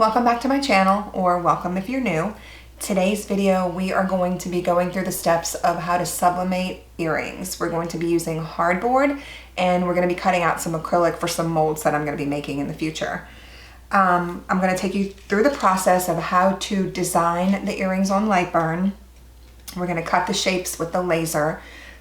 Welcome back to my channel, or welcome if you're new. Today's video we are going to be going through the steps of how to sublimate earrings. We're going to be using hardboard and we're going to be cutting out some acrylic for some molds that I'm going to be making in the future. I'm going to take you through the process of how to design the earrings on Lightburn. We're going to cut the shapes with the laser.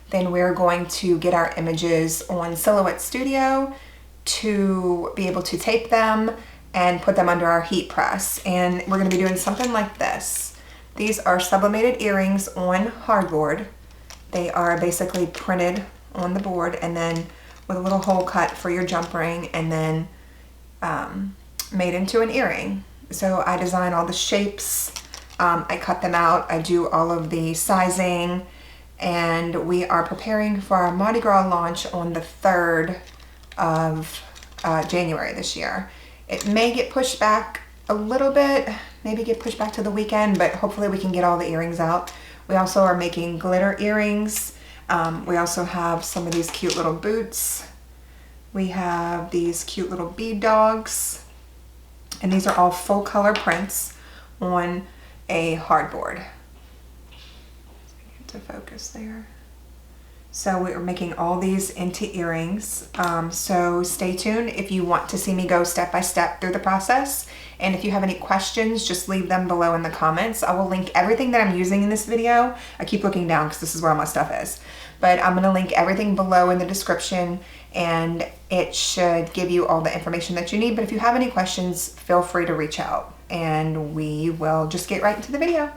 Then we're going to get our images on Silhouette Studio to be able to tape them and put them under our heat press. And we're going to be doing something like this. These are sublimated earrings on hardboard. They are basically printed on the board and then with a little hole cut for your jump ring and then made into an earring. So I design all the shapes, I cut them out, I do all of the sizing, and we are preparing for our Mardi Gras launch on the 3rd of January this year. It may get pushed back a little bit, maybe get pushed back to the weekend, but hopefully we can get all the earrings out. We also are making glitter earrings. We also have some of these cute little boots. We have these cute little bead dogs. And these are all full color prints on a hardboard. Get to focus there. So we're making all these into earrings. So stay tuned if you want to see me go step by step through the process. And if you have any questions, just leave them below in the comments. I will link everything that I'm using in this video. I keep looking down because this is where all my stuff is. But I'm gonna link everything below in the description and it should give you all the information that you need. But if you have any questions, feel free to reach out and we will just get right into the video.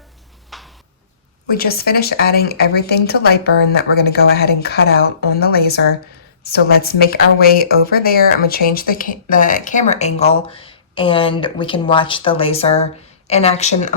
We just finished adding everything to Lightburn that we're going to go ahead and cut out on the laser. So let's make our way over there. I'm going to change the camera angle and we can watch the laser in action.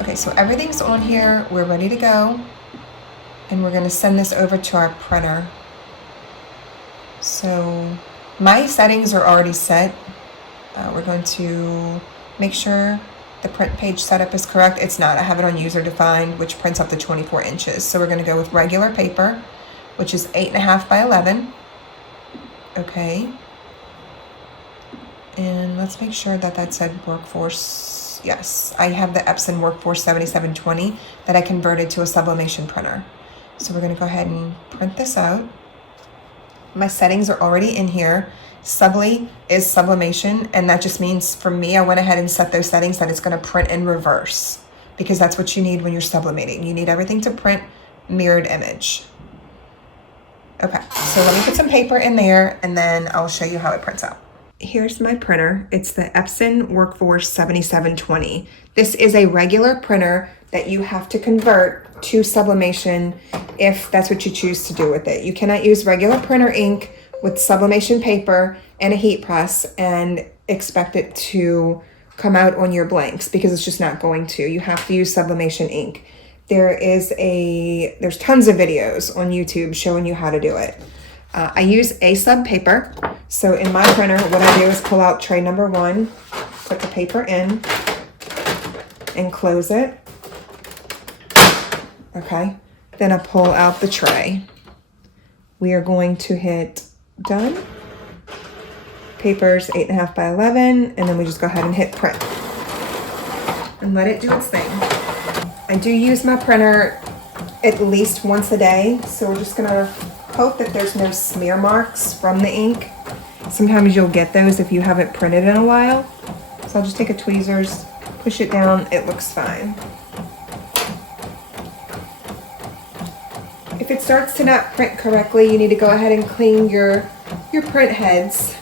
Okay, so everything's on here. We're ready to go. And we're gonna send this over to our printer. So my settings are already set. We're going to make sure the print page setup is correct. It's not, I have it on user defined, which prints up to 24 inches. So we're gonna go with regular paper, which is 8.5 by 11. Okay. And let's make sure that that said Workforce. Yes, I have the Epson Workforce 7720 that I converted to a sublimation printer. So we're gonna go ahead and print this out. My settings are already in here. Subli is sublimation, and that just means for me, I went ahead and set those settings that it's gonna print in reverse because that's what you need when you're sublimating. You need everything to print mirrored image. Okay, so let me put some paper in there and then I'll show you how it prints out. Here's my printer. It's the Epson Workforce 7720. This is a regular printer that you have to convert to sublimation if that's what you choose to do with it. You cannot use regular printer ink with sublimation paper and a heat press and expect it to come out on your blanks because it's just not going to. You have to use sublimation ink. There's tons of videos on YouTube showing you how to do it. I use A-sub paper. So in my printer, what I do is pull out tray number 1, put the paper in, and close it. Okay, then I pull out the tray. We are going to hit done. Paper's 8.5 by 11, and then we just go ahead and hit print. And let it do its thing. I do use my printer at least once a day, so we're just gonna hope that there's no smear marks from the ink. Sometimes you'll get those if you haven't printed in a while. So I'll just take a tweezers, push it down, it looks fine. starts to not print correctly, you need to go ahead and clean your print heads.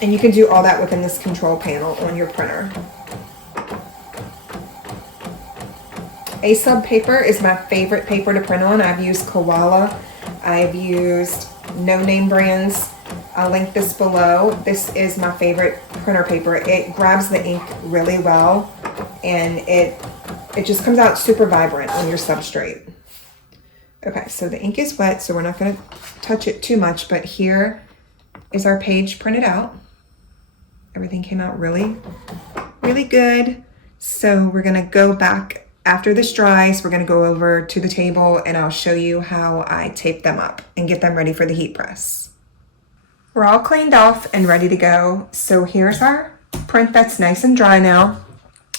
And you can do all that within this control panel on your printer. A-Sub paper is my favorite paper to print on. I've used Koala. I've used no name brands. I'll link this below. This is my favorite printer paper. It grabs the ink really well, and it just comes out super vibrant on your substrate. Okay, so the ink is wet, so we're not going to touch it too much, but here is our page printed out. Everything came out really, really good. So we're going to go back after this dries. We're going to go over to the table, and I'll show you how I tape them up and get them ready for the heat press. We're all cleaned off and ready to go. So here's our print that's nice and dry now.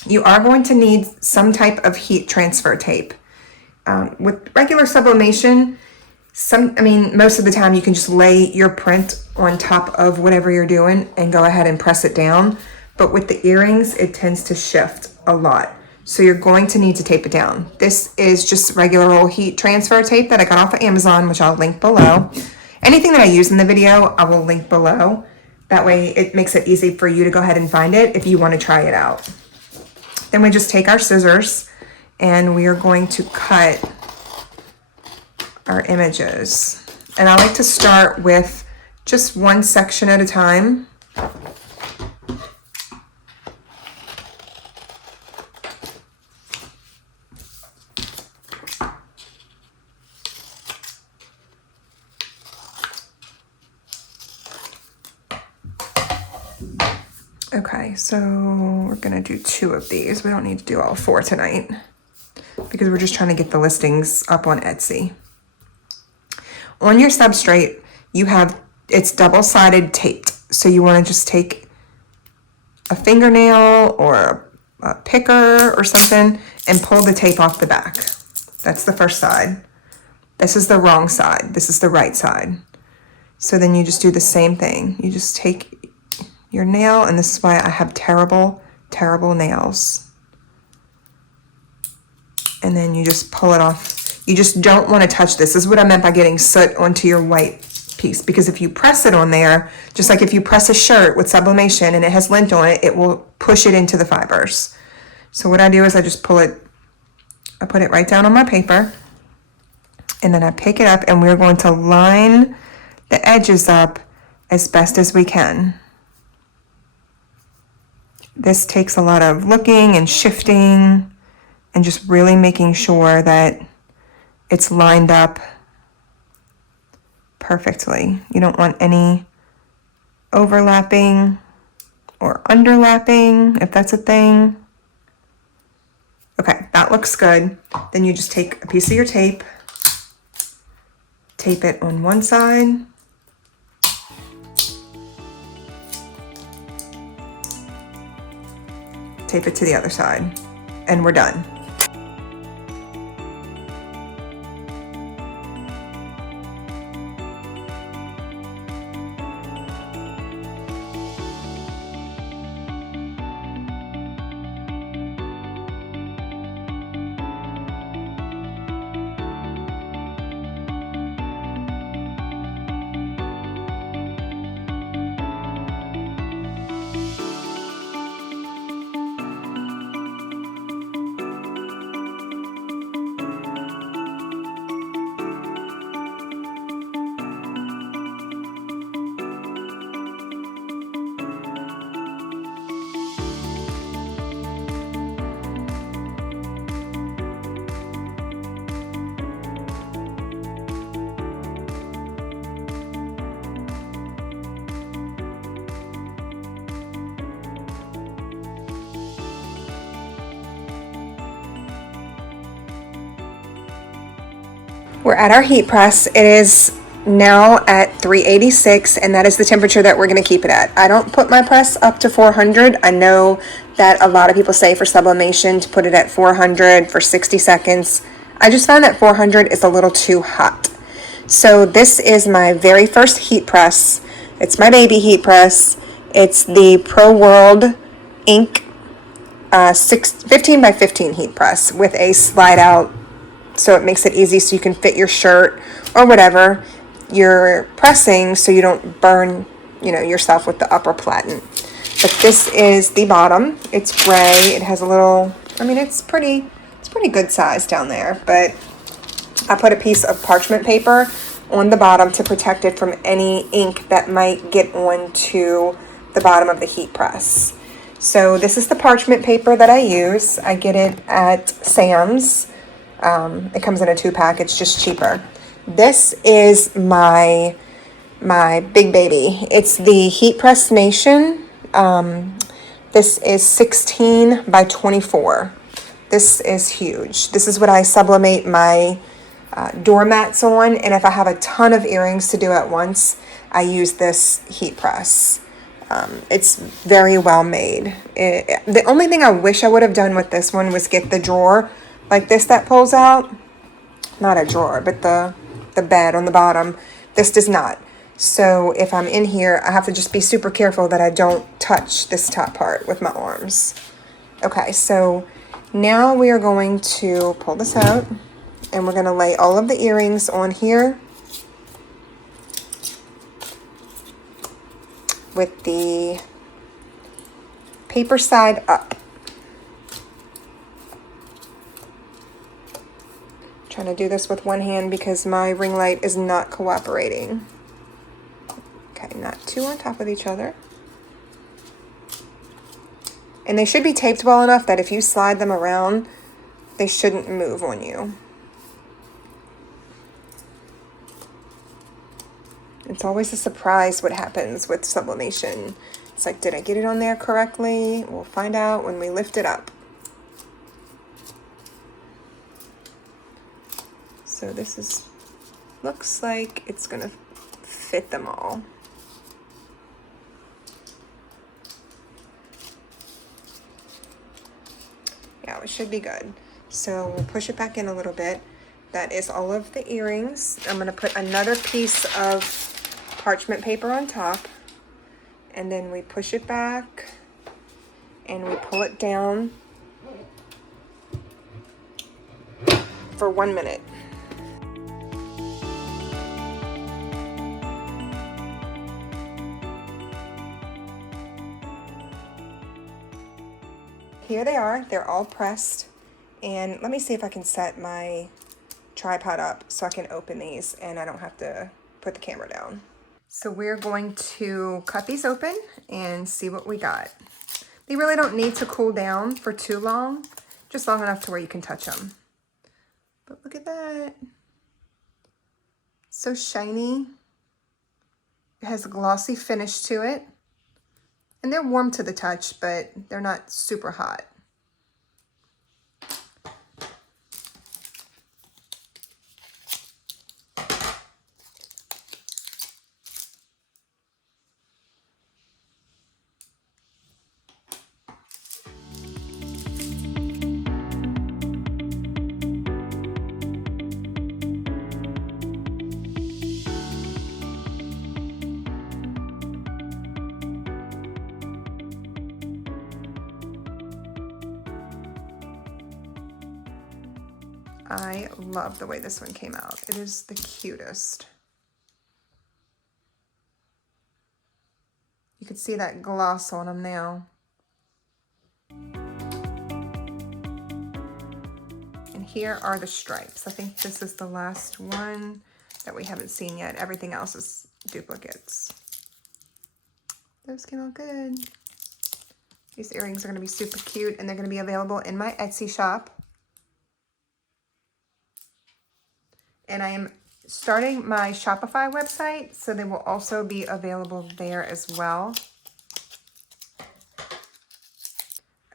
You are going to need some type of heat transfer tape. With regular sublimation, most of the time you can just lay your print on top of whatever you're doing and go ahead and press it down. But with the earrings, it tends to shift a lot. So you're going to need to tape it down. This is just regular old heat transfer tape that I got off of Amazon, which I'll link below. Anything that I use in the video, I will link below. That way it makes it easy for you to go ahead and find it if you want to try it out. Then we just take our scissors and we are going to cut our images. And I like to start with just one section at a time. Okay, so we're gonna do 2 of these. We don't need to do all 4 tonight because we're just trying to get the listings up on Etsy. On your substrate, it's double-sided taped. So you wanna just take a fingernail or a picker or something and pull the tape off the back. That's the first side. This is the wrong side. This is the right side. So then you just do the same thing. You just take your nail, and this is why I have terrible, terrible nails. And then you just pull it off. You just don't want to touch this. This is what I meant by getting soot onto your white piece, because if you press it on there, just like if you press a shirt with sublimation and it has lint on it, it will push it into the fibers. So what I do is I just put it right down on my paper, and then I pick it up, and we're going to line the edges up as best as we can. This takes a lot of looking and shifting and just really making sure that it's lined up perfectly. You don't want any overlapping or underlapping, if that's a thing. Okay, that looks good. Then you just take a piece of your tape, tape it on one side, tape it to the other side, and we're done. We're at our heat press. It is now at 386, and that is the temperature that we're going to keep it at. I don't put my press up to 400. I know that a lot of people say for sublimation to put it at 400 for 60 seconds. I just found that 400 is a little too hot. So this is my very first heat press. It's my baby heat press. It's the Pro World Ink 15 by 15 heat press with a slide out so it makes it easy so you can fit your shirt or whatever you're pressing so you don't burn, you know, yourself with the upper platen. But this is the bottom. It's gray. It has a little, I mean, it's pretty good size down there, but I put a piece of parchment paper on the bottom to protect it from any ink that might get onto the bottom of the heat press. So this is the parchment paper that I use. I get it at Sam's. It comes in a 2-pack. It's just cheaper. This is my big baby. It's the Heat Press Nation. This is 16 by 24. This is huge. This is what I sublimate my doormats on, and if I have a ton of earrings to do at once, I use this heat press. It's very well made. The only thing I wish I would have done with this one was get the drawer like this that pulls out. Not a drawer, but the bed on the bottom. This does not. So if I'm in here, I have to just be super careful that I don't touch this top part with my arms. Okay, so now we are going to pull this out, and we're going to lay all of the earrings on here with the paper side up. Trying to do this with one hand because my ring light is not cooperating. Okay, not two on top of each other. And they should be taped well enough that if you slide them around, they shouldn't move on you. It's always a surprise what happens with sublimation. It's like, did I get it on there correctly? We'll find out when we lift it up. So this is, looks like it's gonna fit them all. Yeah, it should be good. So we'll push it back in a little bit. That is all of the earrings. I'm gonna put another piece of parchment paper on top, and then we push it back and we pull it down for 1 minute. Here they are. They're all pressed. And let me see if I can set my tripod up so I can open these and I don't have to put the camera down. So we're going to cut these open and see what we got. They really don't need to cool down for too long, just long enough to where you can touch them. But look at that. So shiny. It has a glossy finish to it. And they're warm to the touch, but they're not super hot. I love the way this one came out. It is the cutest. You can see that gloss on them now. And here are the stripes. I think this is the last one that we haven't seen yet. Everything else is duplicates. Those came out good. These earrings are going to be super cute, and they're going to be available in my Etsy shop. And I am starting my Shopify website, so they will also be available there as well.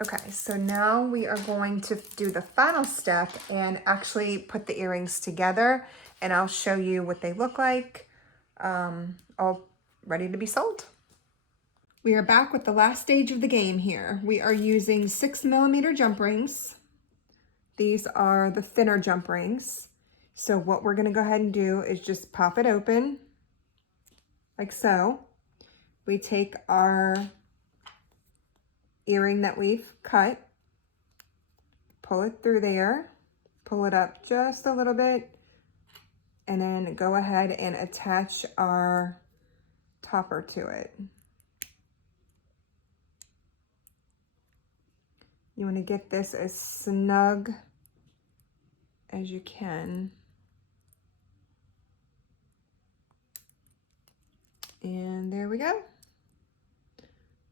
Okay, so now we are going to do the final step and actually put the earrings together, and I'll show you what they look like, all ready to be sold. We are back with the last stage of the game here. We are using 6mm jump rings. These are the thinner jump rings. So what we're gonna go ahead and do is just pop it open, like so. We take our earring that we've cut, pull it through there, pull it up just a little bit, and then go ahead and attach our topper to it. You want to get this as snug as you can. And there we go.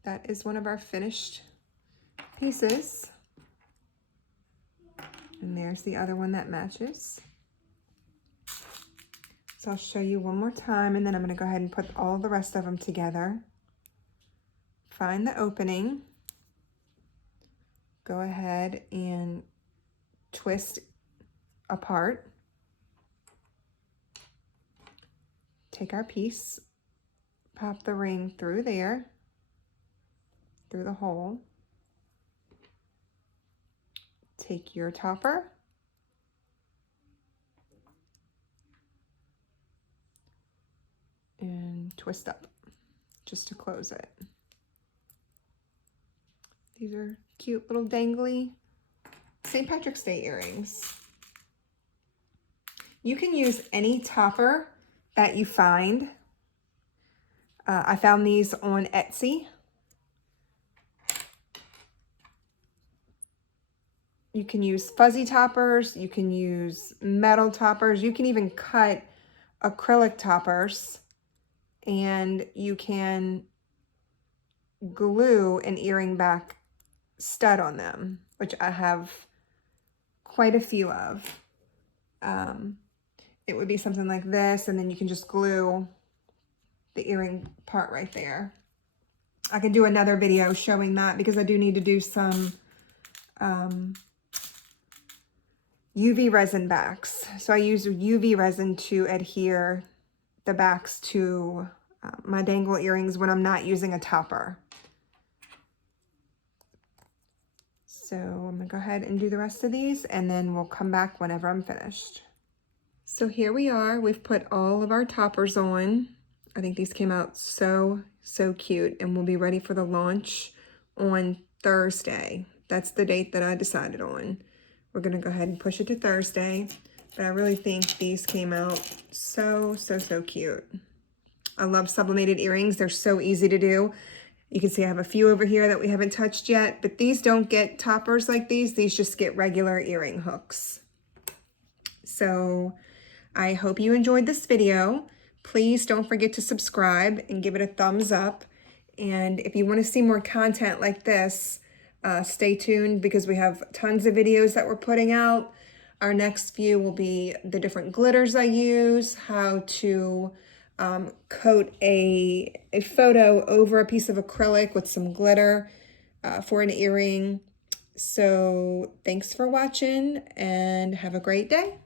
That is one of our finished pieces. And there's the other one that matches. So I'll show you one more time, and then I'm going to go ahead and put all the rest of them together. Find the opening. Go ahead and twist apart. Take our piece, pop the ring through there, through the hole. Take your topper, and twist up just to close it. These are cute little dangly St. Patrick's Day earrings. You can use any topper that you find. I found these on Etsy. You can use fuzzy toppers, you can use metal toppers, you can even cut acrylic toppers, and you can glue an earring back stud on them, which I have quite a few of. It would be something like this, and then you can just glue the earring part right there. I could do another video showing that because I do need to do some UV resin backs. So I use UV resin to adhere the backs to my dangle earrings when I'm not using a topper. So I'm gonna go ahead and do the rest of these, and then we'll come back whenever I'm finished. So here we are, we've put all of our toppers on. I think these came out so cute, and we'll be ready for the launch on Thursday. That's the date that I decided on. We're gonna go ahead and push it to Thursday, but I really think these came out so cute. I love sublimated earrings. They're so easy to do. You can see I have a few over here that we haven't touched yet, but these don't get toppers like these. These just get regular earring hooks. So I hope you enjoyed this video. Please don't forget to subscribe and give it a thumbs up. And if you want to see more content like this, stay tuned because we have tons of videos that we're putting out. Our next few will be the different glitters I use, how to coat a photo over a piece of acrylic with some glitter for an earring. So thanks for watching and have a great day.